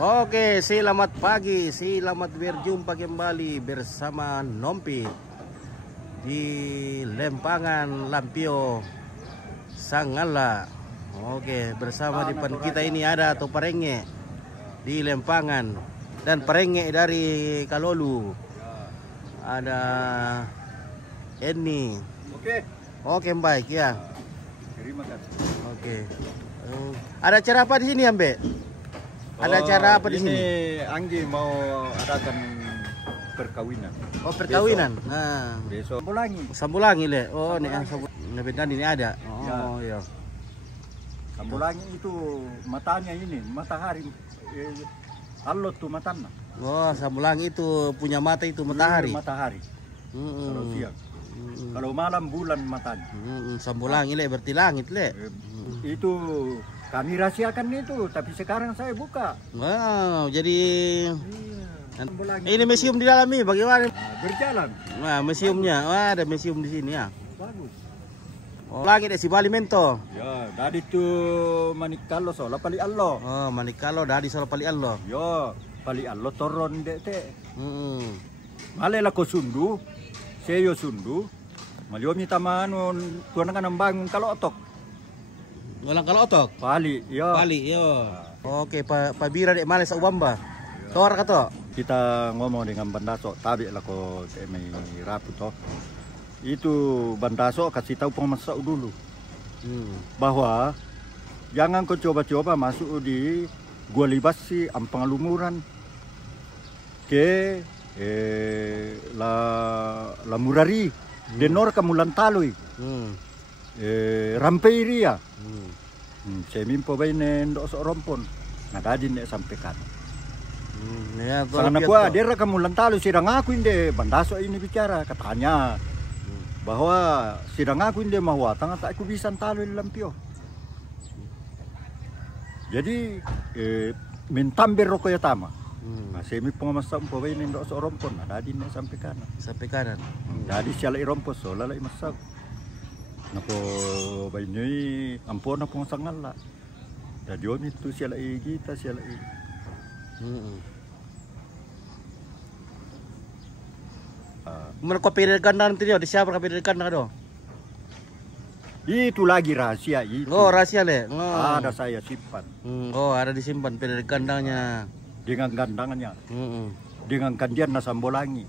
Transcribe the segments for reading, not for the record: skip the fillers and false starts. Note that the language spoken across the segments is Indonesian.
Oke, selamat pagi, selamat berjumpa kembali bersama Nompi di Lempangan Lampio Sangala. Oke, bersama di depan kita ini ada Toparenge di Lempangan dan Parenge dari Kalolu. Ada Eni. Oke, baik ya. Terima kasih. Oke. Ada acara apa di sini, Ambe? Ada acara apa di sini? Ini Anggi mau adakan perkawinan. Oh, perkawinan. Besok. Nah, Besok Sambulangi. Sambulangi le. Oh, nih yang Sambulangi ini ada. Oh, iya. Sambulangi itu matanya ini, matahari. Allah tuh matanya. Oh, Sambulangi itu punya mata itu matahari. Matahari. Kalau siang. Kalau malam bulan matanya. Sambulangi le berarti langit le. Itu kami rahasiakan itu, tapi sekarang saya buka. Wow, jadi Sambulangi ini museum di dalam ini bagaimana? berjalan. Nah, museumnya. Wah, ada museum di sini ya. Bagus. Oh, langit si Bali Mento. Ya, dari tu Manikalo sola pali Allah. Oh, Manikalo dari Solo Pali Allah. Yo, pali Allah toron dek te. Hmm. Malela ko sundu, seyo sundu. Maliomi taman tuan kan bangun kalau otok. Walang kalau otok. Pali, yo. Pali, yo. Oke, pabira dek males sa ubamba. Tor ka to. Kita ngomong dengan Bandaso, tabi lah ko may rapu to. Itu Bandaso kasih tahu pengamasau dulu bahwa jangan kau coba-coba masuk di Gua Libasi Ampang Lumuran ke la Murari denor kamulan talui Rampeiria semimpo bainen do so rompon nadadin ne sampaikan. Karena gua dia kamulan talui sidang aku inde Bandaso ini bicara katanya bahwa sidang aku inde mahwatang tak aku bisa talui lampio. Jadi mintamber roko ya tama. Semi pengamasam po bayin ndo so rompon nadadin ne sampai kanan. Sampai kanan. Dadi siala irompos so lalai masak. Nako bayi ampon na pong sangala. Dadi om itu siala kita siala i. Mereka pilih kandang nanti dia, siapa pilih kandang do? Itu lagi rahasia itu. Oh, rahasia le. Oh. Ada saya simpan. Oh, ada disimpan pilih kandangnya. Dengan gandangannya. Dengan kandian na Sambulangi.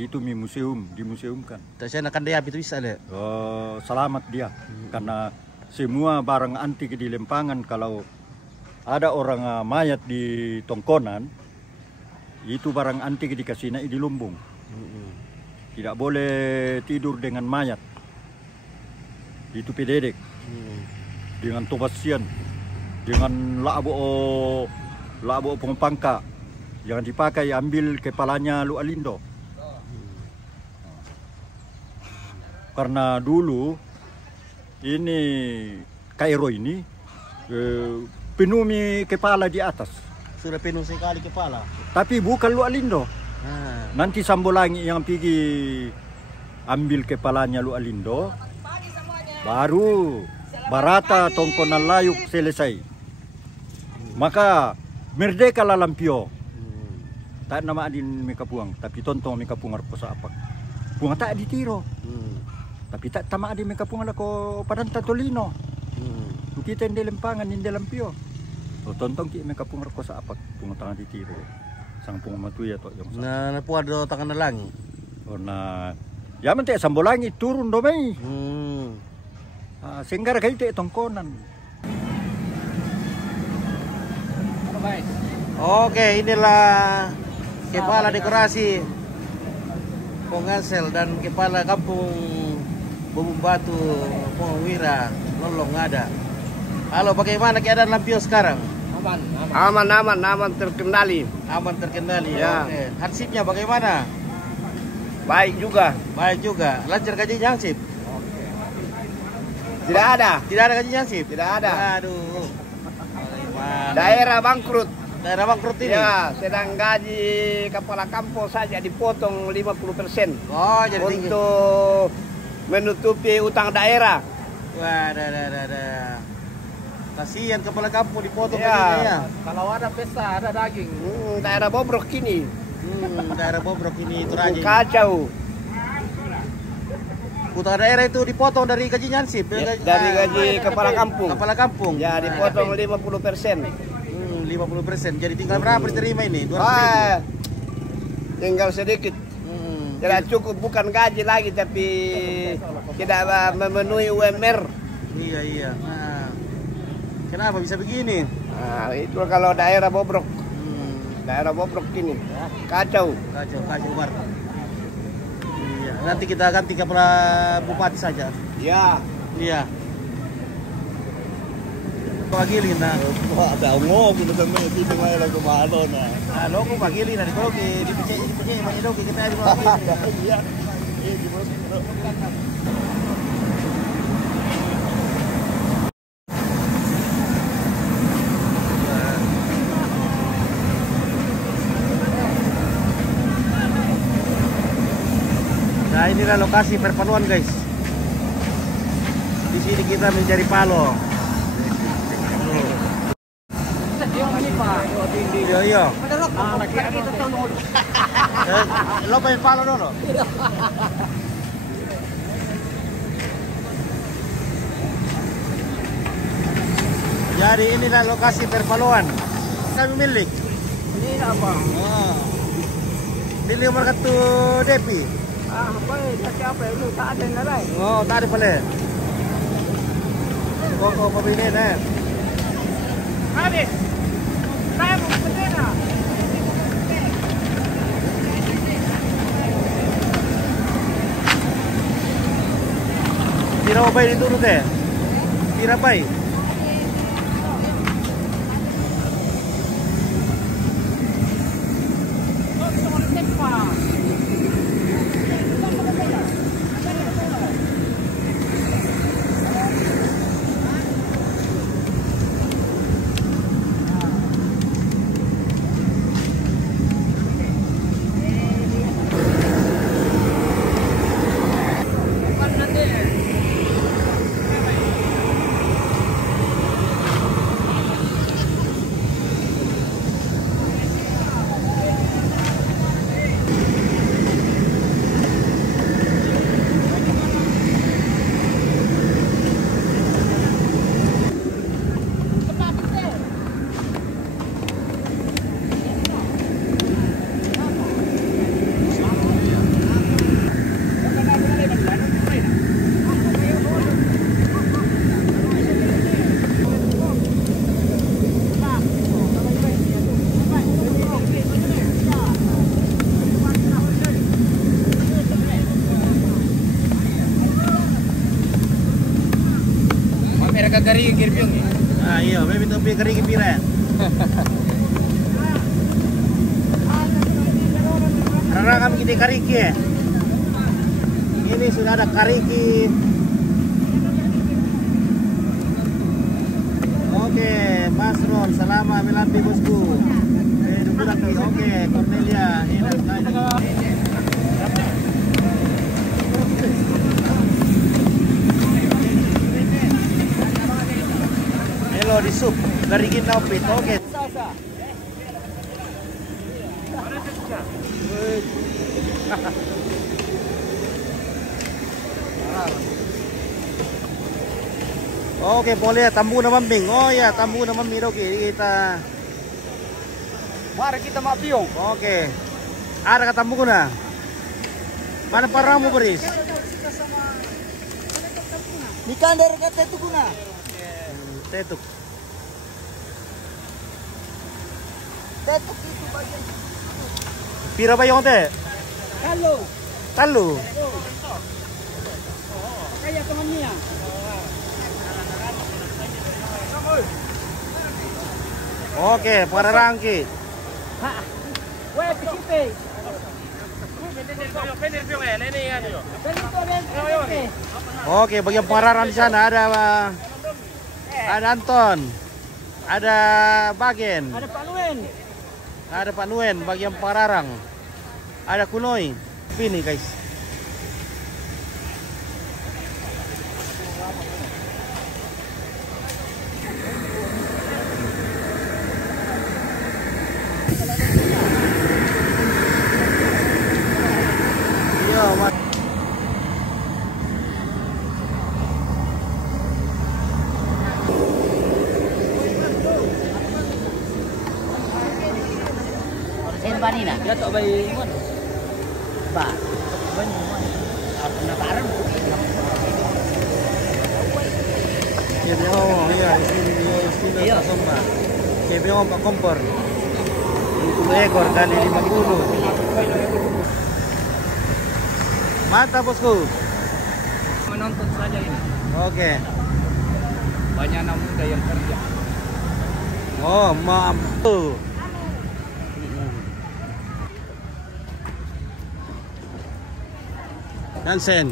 Itu di museum, dimuseumkan. Tak saya nak kandai itu bisa le. Oh, selamat dia. Karena semua barang antik di Lempangan kalau ada orang mayat di tongkonan, itu barang antik dikasih naik di lumbung. Tidak boleh tidur dengan mayat. Itu pededek. Dengan tobasian. Dengan labo pengpangka. Jangan dipakai, ambil kepalanya lu alindo. Karena dulu ini Kairo ini penuh kepala di atas. Sudah penuh sekali kepala. Tapi bukan lu alindo. Nanti Sambulangi yang pergi ambil kepalanya lu alindo. Baru barata tongkonan layuk selesai. Maka merdeka lah lampio. Tak nama adin mereka puang, tapi tontong mereka pungar ko sa apak. Puang tak ditiro. Tapi tak tama adin mereka pungar ko padan tatolino. Kita hindi Lempangan, hindi lampio. So tontong ki mereka pungar ko sa apak, pungar tangan ditiro. Sang pungmatuya to yung na napuad do tangan na langi. O na yaman te Sambulangi turun do may. Singgar kayo te tongkonan. Oke, inilah kepala dekorasi Pongasel dan kepala kampung Bubung Batu Pongwira Lolong ada. Halo, bagaimana keadaan Lampio sekarang? Aman terkendali. Aman terkendali. Ya. Oke. Hansipnya bagaimana? Baik juga. Baik juga. Lancar gajinya Hansip? Tidak ada. Tidak ada gajinya Hansip? Tidak ada. Aduh. Bagaimana? Daerah bangkrut. Daerah bangkrut ini? Ya, sedang gaji kepala kampung saja dipotong 50%. Oh, jadi tinggi. Untuk menutupi utang daerah. Wah, dah. Kasihan kepala kampung dipotong Ya, kakinya ya. kalau ada pesta ada daging. Daerah Bobrok ini. Daerah Bobrok ini itu raja. Kacau. Putra daerah itu dipotong dari gaji nyansip. Ya, dari gaji kepala kampung. Kepala kampung. Ya, dipotong 50%. 50%. Jadi tinggal berapa diterima ini? 200 ribu. Tinggal sedikit. Tidak cukup, bukan gaji lagi tapi tidak memenuhi UMR. Iya. Nah, kenapa bisa begini? Nah, itu kalau daerah Bobrok. Daerah Bobrok ini kacau. Kacau Bar. Iya. Nanti kita ganti kepala bupati saja. Ya. Iya. Pagilin na. Ada ngomong na sa mga dito nga lang kumalo na. Ano ko pagilin na dito di pichay manyo kita di mga. Iya. Di mo. Nah, inilah lokasi perpaluan, guys. Di sini kita mencari palo. Iya. Lo pengen palo dulu? Jadi inilah lokasi perpaluan. Kami milik. Ini apa? Di nomor kartu Depi. Apa ya? Siapa itu? Tak ada yang lain. Oh, tak ada pala. Kok pabili na. Habis. Saya mau bendera. Tira bay dito teh. Tira bay. Kering kirim. Ah iya, may minum bir kering pira. Karena kami kita kariki ya. Ini sudah ada kariki. Oke, Mas Ron, selama melampi bosku. Duduk lagi. Oke, Cornelia. Ini di sup dari kita opit. Oke. Oke, boleh tambu naman bing. Oh ya, tambu naman miro kita. Mari kita mapiong. Oke. Ada katambu ko na. Mana paramu beris? Nikandar kata itu guna. Tetuk. Tetuk itu bagian. Pira ba yung te? Halo. Talo. Kaya teman niya. Oke, para rangki. Weh, pisipe. Oke, bagian pengararang di sana ada Anton, ada Bagen, Ada Pak Nuen. ada Pak Nuen bagian pengararang, ada Kunoy. Ini guys. banina. Ya tok bayi mon. Ba. Banyu mon. Apa nakaran? KBO, iya, ini Sumba. KBO Pak Kompor. 20 ekor kali 50. Mantap bosku. Menonton saja ini. Oke. Banyak anak muda yang kerja. Oh, mampu. Hansen.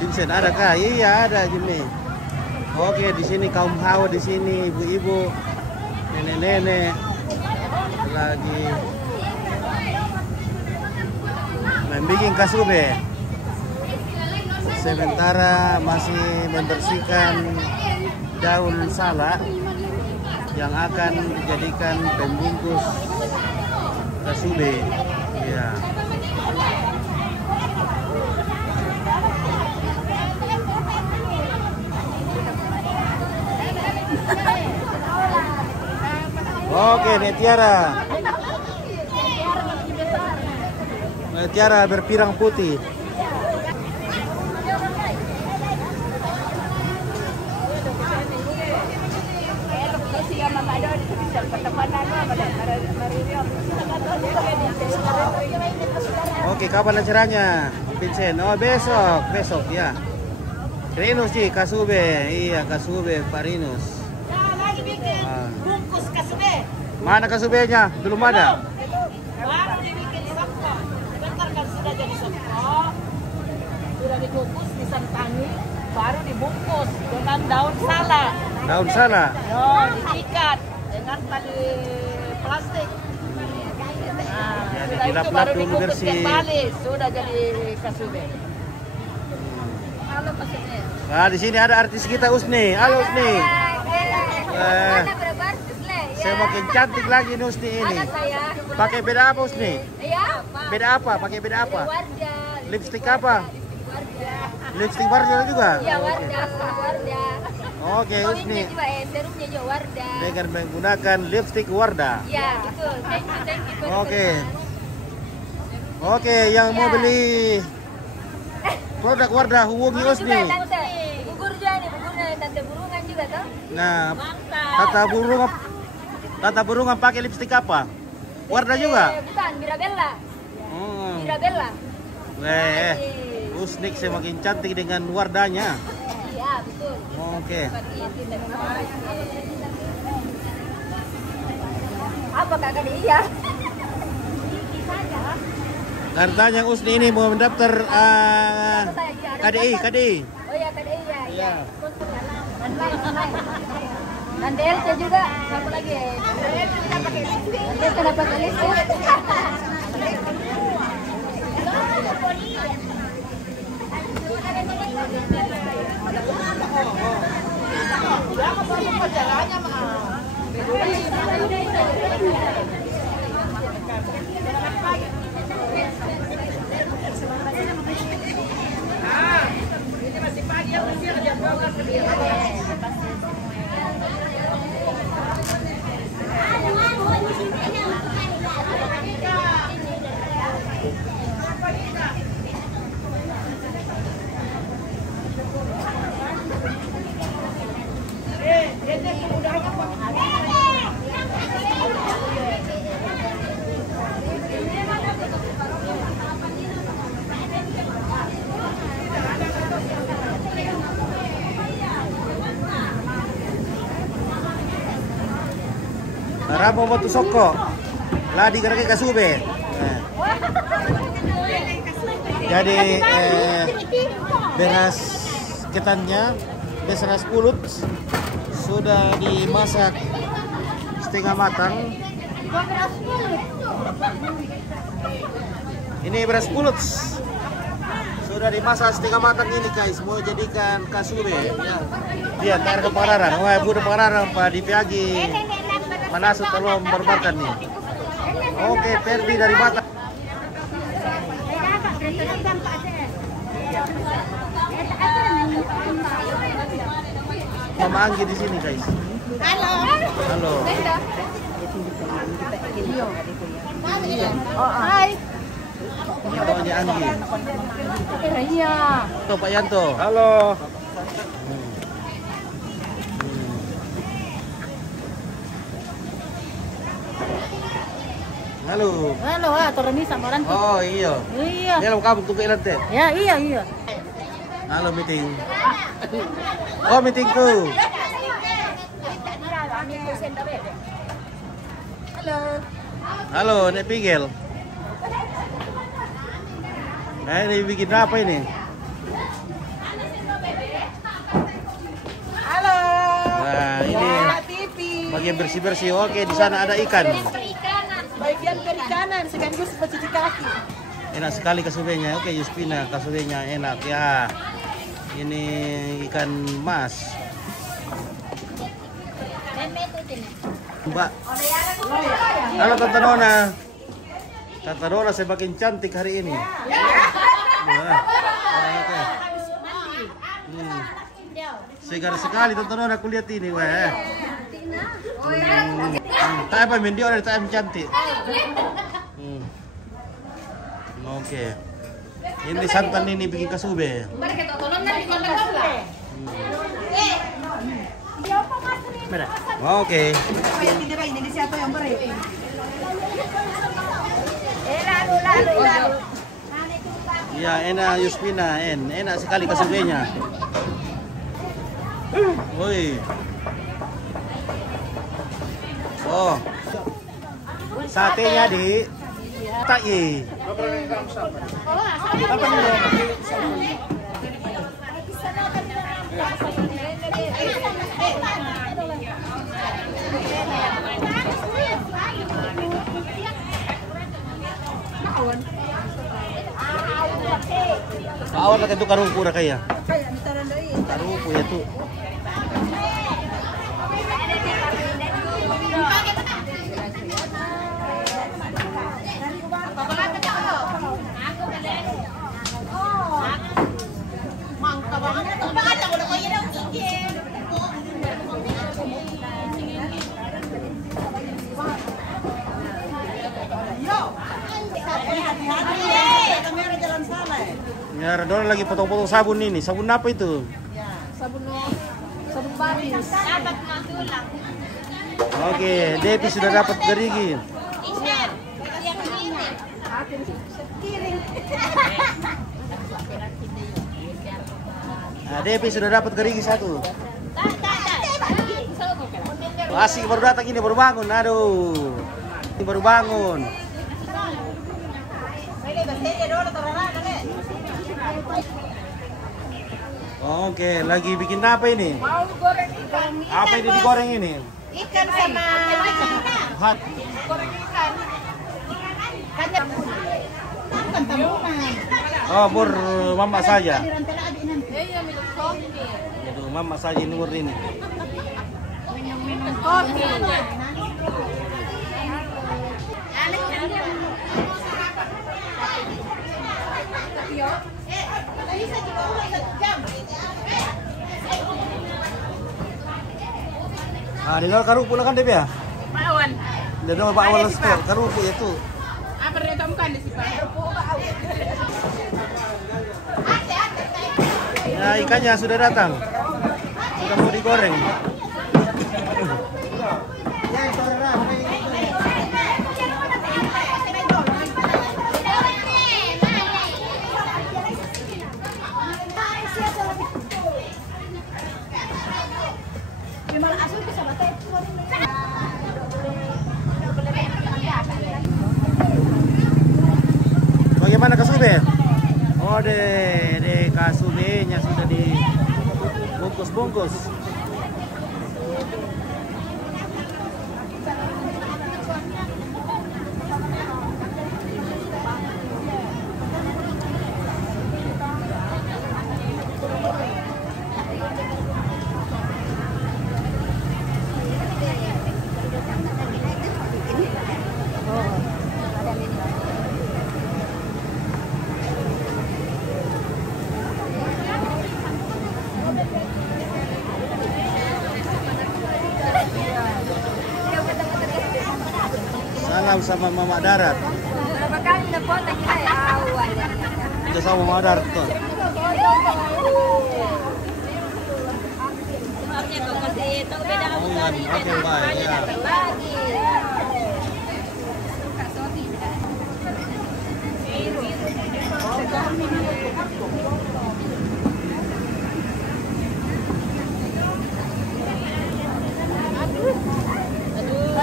Vincent ada kah? Iya ada Jimmy. Oke, di sini kaum hawa, di sini ibu-ibu, nenek-nenek lagi membikin kasube. Sementara masih membersihkan daun salak yang akan dijadikan pembungkus kasube. Ya. Oke, Netiara. Netiara berpirang putih. Oke, kapan acaranya, Vincent? Oh, besok ya. Rinus sih, kasube. Iya, kasube, Pak Rinus. Bungkus kasube. Mana kasubenya? Belum ada. Baru dibikin sopko. Bentar kan sudah jadi sopko. Sudah dikukus, disantangi, baru dibungkus dengan daun salak. Daun salak. Oh, diikat dengan tali plastik. Nah, Ya, sudah itu dilap-lap baru dulu dikukus bersih. kembali, sudah jadi kasube. Halo kasube. Nah, di sini ada artis kita Usni. Halo Usni. Semakin cantik lagi nih Usni ini. Pakai beda apa Usni? Iya. Beda apa? Pakai beda apa? Wardah. Lipstick apa? Wardah. Lipstick Wardah juga? Iya, Wardah. Oke, Usni. juga serumnya juga Wardah. Dengan menggunakan lipstick Wardah. Iya, betul. Thank you. Oke. Oke, yang mau beli produk Wardah hubungi Usni. Bubur juga nih, bubur tante burungan juga toh. Nah, Mantap. tata burungan pakai lipstick apa? Wardah juga? Bukan, Mirabella. Hmm. Mirabella. Weh, Usnik semakin cantik dengan Wardahnya. Iya, betul. Oke. Apa kakak dia? Katanya Usni ini mau mendaftar KDI. Oh ya, KDI ya. Iya. Online. Dan DLC juga, satu lagi. DLC dapat listrik. Ini masih pagi ya, masih jam 12. Ramo motu soko. Ladi karake kasube. Jadi beras ketannya, beras pulut sudah dimasak setengah matang. Ini beras pulut sudah dimasak setengah matang ini guys, mau jadikan kasube. Dia tar kepararan, wah budak kepararan pak dipiagi. Manasut tolong bermakan nih. Oke, Ferdi dari Batam. Mama Anggi di sini guys. Halo. Halo. Oh, hai. Namanya Anggi. Iya. Tuh Pak Yanto. Halo. Halo. Halo, turun ni sama orang tu. Oh iya. Iya. Dia kamu tuh ke ilantai. Ya, iya. Halo meeting. Oh meetingku. Halo. Halo, Nek Pigel. Nah ini bikin apa ini? Halo. Nah ini TV. bagian bersih-bersih. Oke, di sana ada ikan. Bagian perikanan sekaligus pencuci kaki. Enak sekali kasubenya. Oke, Yuspina, kasubenya enak ya. Ini ikan mas. Mbak. Halo Tante Nona. Tante Nona semakin cantik hari ini. Wah, oke. Segar sekali Tante Nona, aku lihat ini. Wah. Tak apa dia orang tak cantik. Oke. Ini santan ini bikin kasube. Oke. Ya, enak Yuspina, enak sekali kasubenya. Woi. Oh. Satenya di tak ye. Awan na itu karungku na kaya. Karungku ya tuh. Ya, Radona lagi potong-potong sabun ini. Sabun apa itu? Sabun baris. Oke, Devi sudah dapat gerigi. Nah, Devi sudah dapat gerigi satu. Asik baru datang ini, baru bangun. Aduh, ini baru bangun. Oke, lagi bikin apa ini? Mau goreng ikan. Apa ini digoreng ini? Ikan sama Hat. goreng ikan. Ikannya bukan tabungan. Oh, bur mama saja. Iya, minum kopi. Itu mama saja ini mur ini. Minum kopi. Ah, di luar karupu lah kan Devi ya? Mawan. Di luar Pak Awal store, karupu itu. Apa ditemukan di sini? Ya, ikannya sudah datang. Sudah mau digoreng. Bagaimana kasube? Oh, de kasubenya sudah dibungkus-bungkus. salam sama Mama Darat. Berapa kali udah foto kita ya? Itu sama Mama Darat tuh. Maafnya kok kasih tahu beda kamu Oh, tadi. oke, baik, ya. Lagi.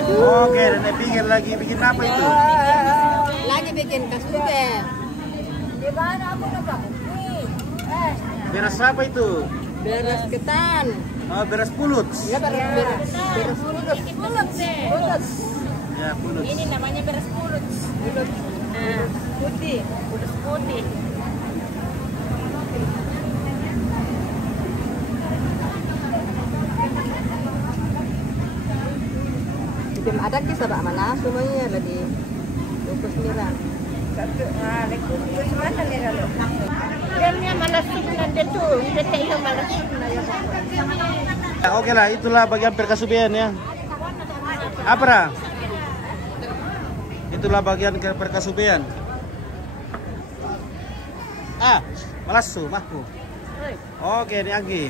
Oke, dan pikir lagi bikin apa itu? Lagi bikin kasube. Di mana aku dapat? Beras apa itu? Beres ketan. Oh, beras pulut. Ya beres pulut. Ya, pulut. Ini namanya beras pulut. Nah, putih, pulut putih. Bikin ada kisah Pak mana semuanya lagi kukus merah. Remnya malah sunan dia tuh, dia tengok malah sunan ya. Ya, oke lah, itulah bagian perkasubian ya. Apa dah? Itulah bagian perkasubian. Ah, malasu mahku. Oke, ini Anggi.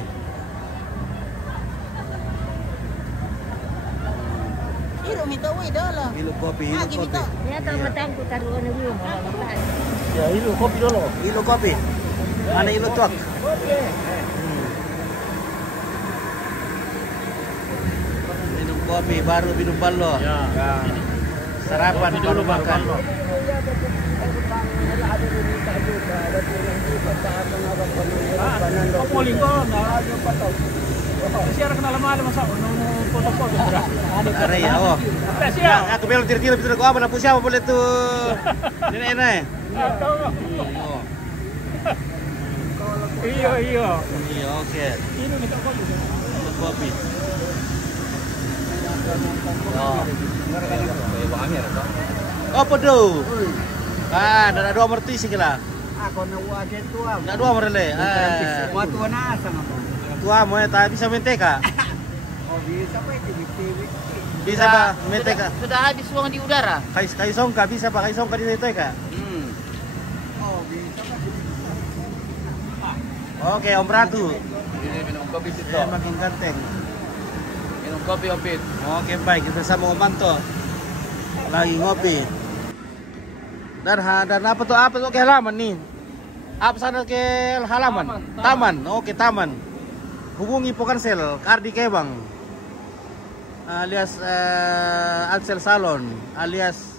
Iru mito wi dolo. Ilu kopi, ilu Lagi kopi. mito. Ya tahu matangku taruhan dulu malah. Ya, ilu kopi dulu. Ilu kopi. Mana ilu tuak? Minum kopi baru minum ballo. Ya. Sarapan baru makan. Ada ya, oh. Ya, aku belum tir-tir betul ko apa na po siya boleh tuh. Nenek. Oh. Iya. Iya, oke. Minum kopi. Oh, pedo. Ah, ada dua merti sih kira. Ako na waje tua. Ada dua merle. Ah. Wa tua na sama ko. Tua mo ta bisa menteka. Oh bisa pa iti TV. Bisa ba menteka? Sudah habis uang di udara. Kayu songka bisa pa kayu songka di menteka. Oh bisa pa. Oke, Om Ratu. Ini minum kopi situ. Ya, makin ganteng. Minum kopi Opit. Oke, baik, kita sama Om Manto. Lagi ngopi. Dan apa tuh ke halaman nih? Apa sana ke halaman? Taman. Oke, taman. Hubungi Pokansel, Kardi Kebang. Alias Ansel Salon, alias